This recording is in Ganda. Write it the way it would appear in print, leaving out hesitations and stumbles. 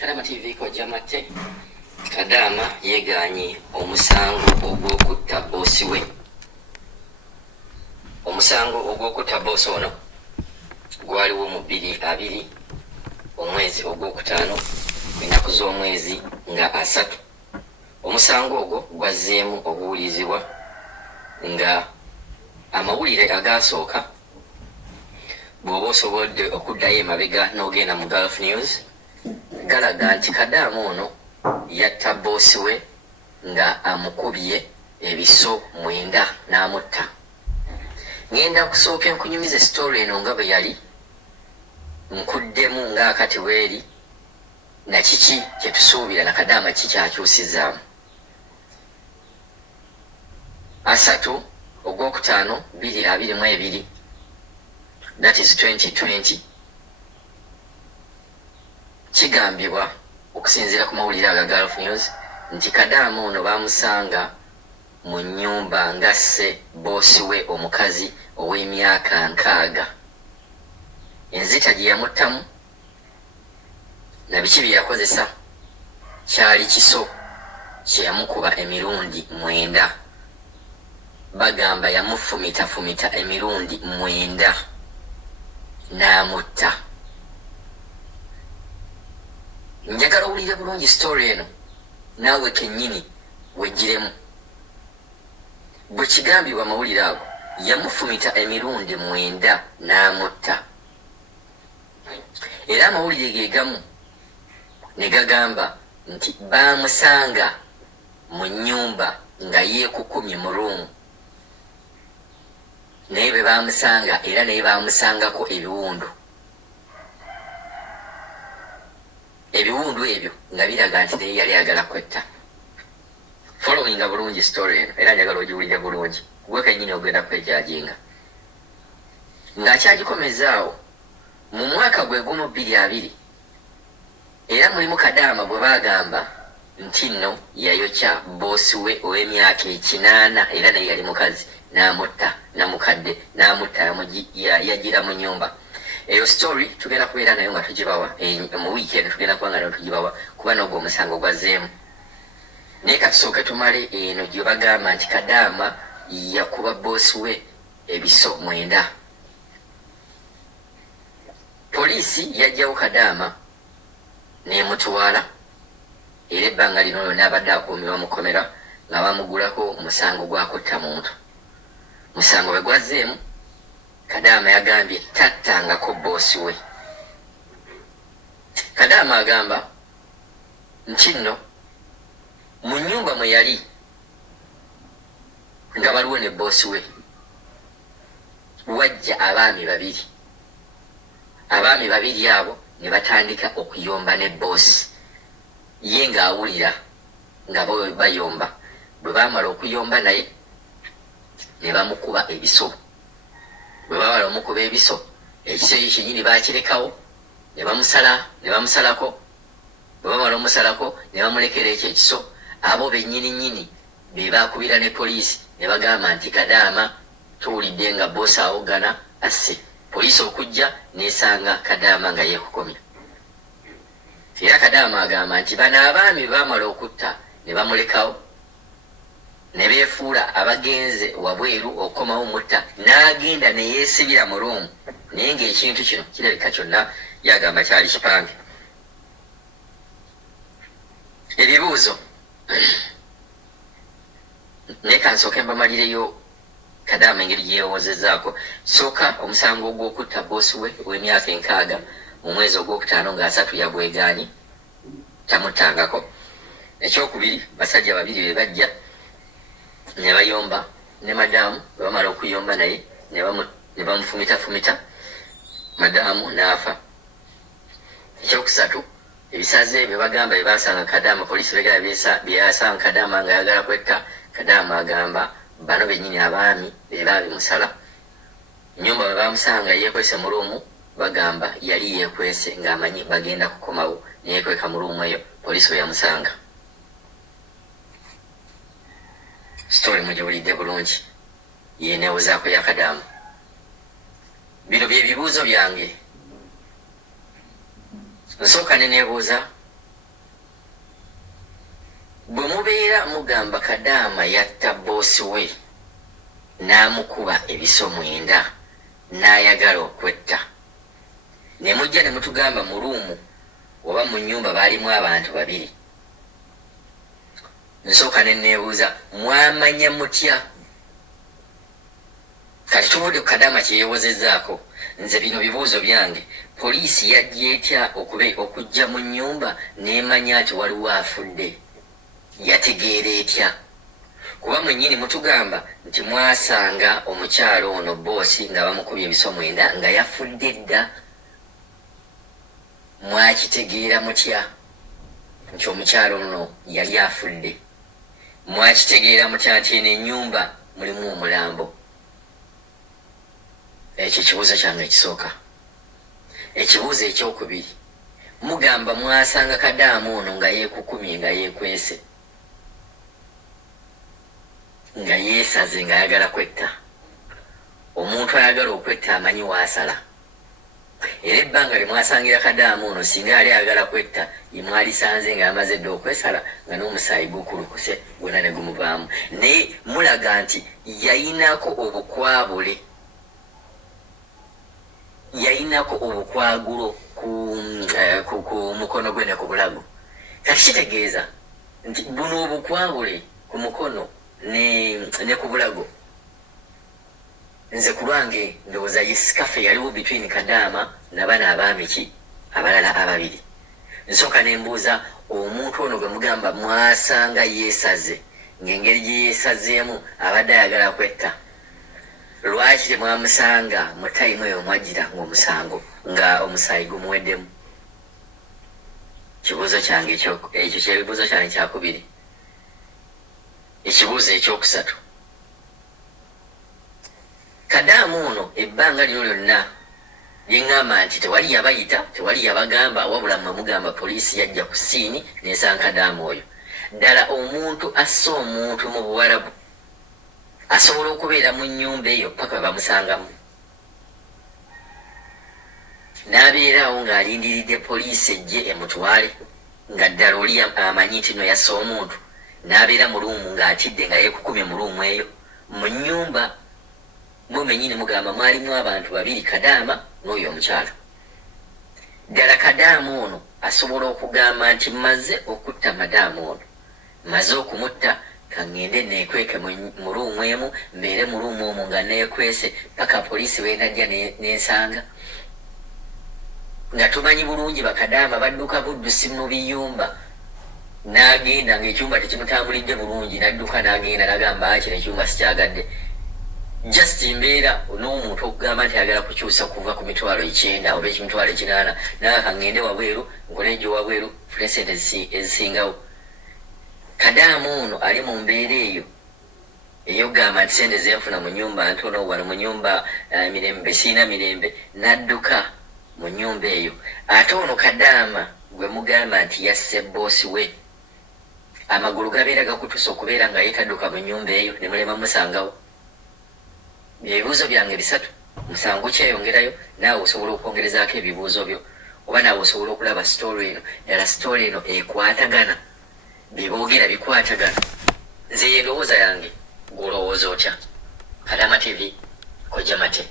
Kadama TV kojja mate. Kadama yeeganye omusango ogw'okutta boosi we. Omusango ogw'okutta boosi ono gwaliwo mu 2 omwezi ogwokutaano ennaku z'omwezi nga 3. Omusango ogwo gwazzeemu okuwulizibwa nga amawulire agasooka bw'oba osobodde okuddayo emabega n'ogenda mu Gulf News galaga nti Kadaama ono yatta boosi we nga amukubye ebiso 9 n'amutta. Ngenda kusooka enkunyumiza story eno nga bwe yali nkuddemu ng'akati weeri na kiki kye tusuubira na Kadaama kikyakyusizaamu. 3 Ogwokutaano 2022 that is 2020 kigambibwa okusinziira ku mawulire aga Gulf News nti Kadaama ono bamusanga mu nnyumba ngasse boosi we omukazi ow'emyaka 6. Enzita gye yamuttamu na biki bye yakozesa kyali kiso kye yamukuba emirundi 9. Bagamba yamufumita emirundi 9 n'amutta. Njagala owulire bulungi story eno naawe kennyini wegiremu. Bwe kigambibwa amawulire ago yamufumita emirundi 9 n'amutta. Era amawulire ge gamu ne gagamba nti bamusanga mu nnyumba nga yeekukumye mu ruumu. Naye bwe bamusanga era naye bamusangako ebiwundu. Ebiwundu ebyo nga biraga nti naye yali agala kwetta. Followinga bulungi story eno era njagala ogiwulire bulungi gwe kennyini ogenda kwejajinga. Ng'akyagikomezaawo mu mwaka gwe gumu 2020 era mulimu Kadaama bwe bagamba nti nno yayokya boosi we ow'emyaka 8 era naye yali mukazi n'amutta namukadde n'amutta yagira mu nyumba. Eyo story tugenda kubeera nayo nga tugibawa mu weekend tugenda kuba nga nayo tugibawa kuba n'ogwo omusango gwazzeemu. Naye katusooke tumale eno gye bagamba nti Kadaama yakuba boosi we ebiso 9. Poliisi yajjawo Kadaama n'emutwala era ebbanga lino lyonna abadde akuumibwa mu kkomera nga bamugulako omusango gwa kutta muntu. Musango bwe gwazzeemu Kadaama yagambye tattangako boosi we. Kadaama agamba nti nno mu nnyumba mwe yali nga baliwo ne boosi we wajja abaami 2. Abaami 2 abo ne batandika okuyomba ne boosi ye ng'awulira nga bo bayomba. Bwe baamala okuyomba naye ne bamukuba ebiso. Bwe baamala omukuba ebiso ekiso ekyo kyennyini baakirekawo ne bamusalako. Bwe baamala omusalako ne bamulekera ekyo ekiso. Abo bennyini be baakubira ne poliisi ne bagamba nti Kadaama tuwulidde nga boosi awogana asse. Poliisi okujja n'esanga Kadaama nga yeekukomya. Era Kadaama agamba nti bano abaami baamala okutta ne bamulekawo ne beefuula abagenze wabweru okukomawo mutta n'agenda ne yeesibira mu ruumu. Naye ng'ekintu kino kirabika kyonna yagamba kyali kipange. Ebibuuzo naye kansooke mbamalireyo Kadaama engeri gye yeewozezaako. Sooka omusango ogw'okutta boosi we ow'emyaka 6 mu mwezi ogwokutaano nga 3 yagwegaanye tamuttangako. Ekyokubiri basajja 2 be bajja ne bayomba ne madaamu. Bwe bamala okuyomba naye ne bamufumita madaamu n'afa. Ekyokusatu ebisaze bye bagamba bye baasanga Kadaama poliisi byasanga Kadaama nga yagala kwetta. Kadaama agamba bano bennyini abaami be baabimusala. Nnyumba bwe bamusanga yeekwese mu ruumu bagamba yali yeekwese ng'amanyi bagenda kukomawo neyeekweka mu ruumu eyo poliisi bwe yamusanga. Story mugiwulidde bulungi yeeneewozaako ya Kadaama. Bino bye bibuuzo byange. Nsooka ne neebuuza bamugamba Kadaama yatta boosi we n'amukuba ebiso 9 n'ayagala okwetta. Ne mujja ne mutugamba mu ruumu oba mu nnyumba baalimu abantu 2. Nsooka ne neebuuza mwamanya mutya? Kati tubudde ku Kadaama kye yeewozezzaako. Nze bino bibuuzo byange. Poliisi yajja etya okujja mu nnyumba n'emanya nti waliwo afudde? Yategeera etya? Kuba mwennyini mutugamba nti mwasanga omukyalo ono boosi nga bamukubye ebiso 9 nga yafudde dda. Mwakitegeera mutya nti omukyalo ono yali afudde? Mwakitegeera mutya nti eno ennyumba mulimu omulambo? Ekyo kibuuzo kyange ekisooka. Ekibuuzo ekyokubiri, mugamba mwasanga Kadaama ono nga yeekukumye nga yeekwese, nga yeesaze nga ayagala kwetta. Omuntu ayagala okwetta amanyi waasala. Era ebbanga lye mwasangira Kadaama ono singa yali ayagala kwetta imwalisanze nga yamaze dda okwesala nga n'omusaayi gukulukuse gwonna ne gumuvaamu. Naye mulaga nti yayinako obukwabule, yayinako obukwagulo ku mukono gwe ne ku bulago. Kati kitegeeza nti buno obukwabule ku mukono ne ku bulago, nze ku lwange ndowooza yesikafe yaliwo between Kadaama n'abaana abaami ki abalala 2. Nsooka ne mbuuza omuntu ono gwe mugamba mwasanga yeesaze ng'engeri gye yeesazeemu abadde ayagala kwetta, lwaki temwamusanga mu tayimu eyo mwajjira ng'omusango nga omusaayi gumuweddemu? Kibuuzo kyange ekyo kyebibuuzo kyange kyakubiri. Ekibuuzo ekyokusatu, Kadaama ono ebbanga lino lyonna lyeŋŋamba nti tewali yabayita, tewali yabagamba, wabula mwemugamba poliisi yajja ku siini n'esanga Kadaama oyo. Ddala omuntu assa omuntu mu Buwarabu asobola okubeera mu nnyumba eyo paka we bamusangamu, n'abeeraawo ng'alindiridde poliisi ejje emutwale, nga ddala oli amanyi nti no yassa omuntu, n'abeera mu luumu ng'atidde nga yeekukumye mu luumu eyo mu nnyumba? Mwenyini mugamba mwalimu abantu 2, Kadaama n'oyo omukyala. Ddala Kadaama ono asobola okugamba nti maze okutta madaama ono, maze okumutta, kaŋŋende neekweke mu luumu emu, mbeere mu luumu omwo nga neekwese paka poliisi weenajja n'ensanga? Nga tumanyi bulungi bakadaama badduka buddusi mu biyumba, n'agenda ng'ekyumba tekimutambulidde bulungi, n'adduka n'agenda n'agamba kino ekyumba sikyagadde. Just mbeera n'omuntu okugamba nti ayagala kukyusa kuva ku mitwalo 9 oba emitwalo 8, naaka ngende wabweru nkole egyo wabweru fune sente ezisingawo. Kadaama ono ali mu mbeera eyo ey'okugamba nti sente zenfuna mu nnyumba ntono wano mu nnyumba mirembe siina mirembe, n'adduka mu nnyumba eyo. Ate ono Kadaama gwe mugamba nti yasse boosi we, amagulu gabeera gakutusa okubeera nga yeetadduka mu nnyumba eyo ne mulema musangawo? Ebibuuzo byange 3, musango kyeyongerayo, naawe osobola okwongerezaako ebibuuzo byo, oba naawe osobola okulaba sitoori eno. Ddala sitoori eno ekwatagana, beboogera bikwatagana. Nze ye ndowooza yange, gw'olowooza otya? Kadaama TV, Kojja Mate.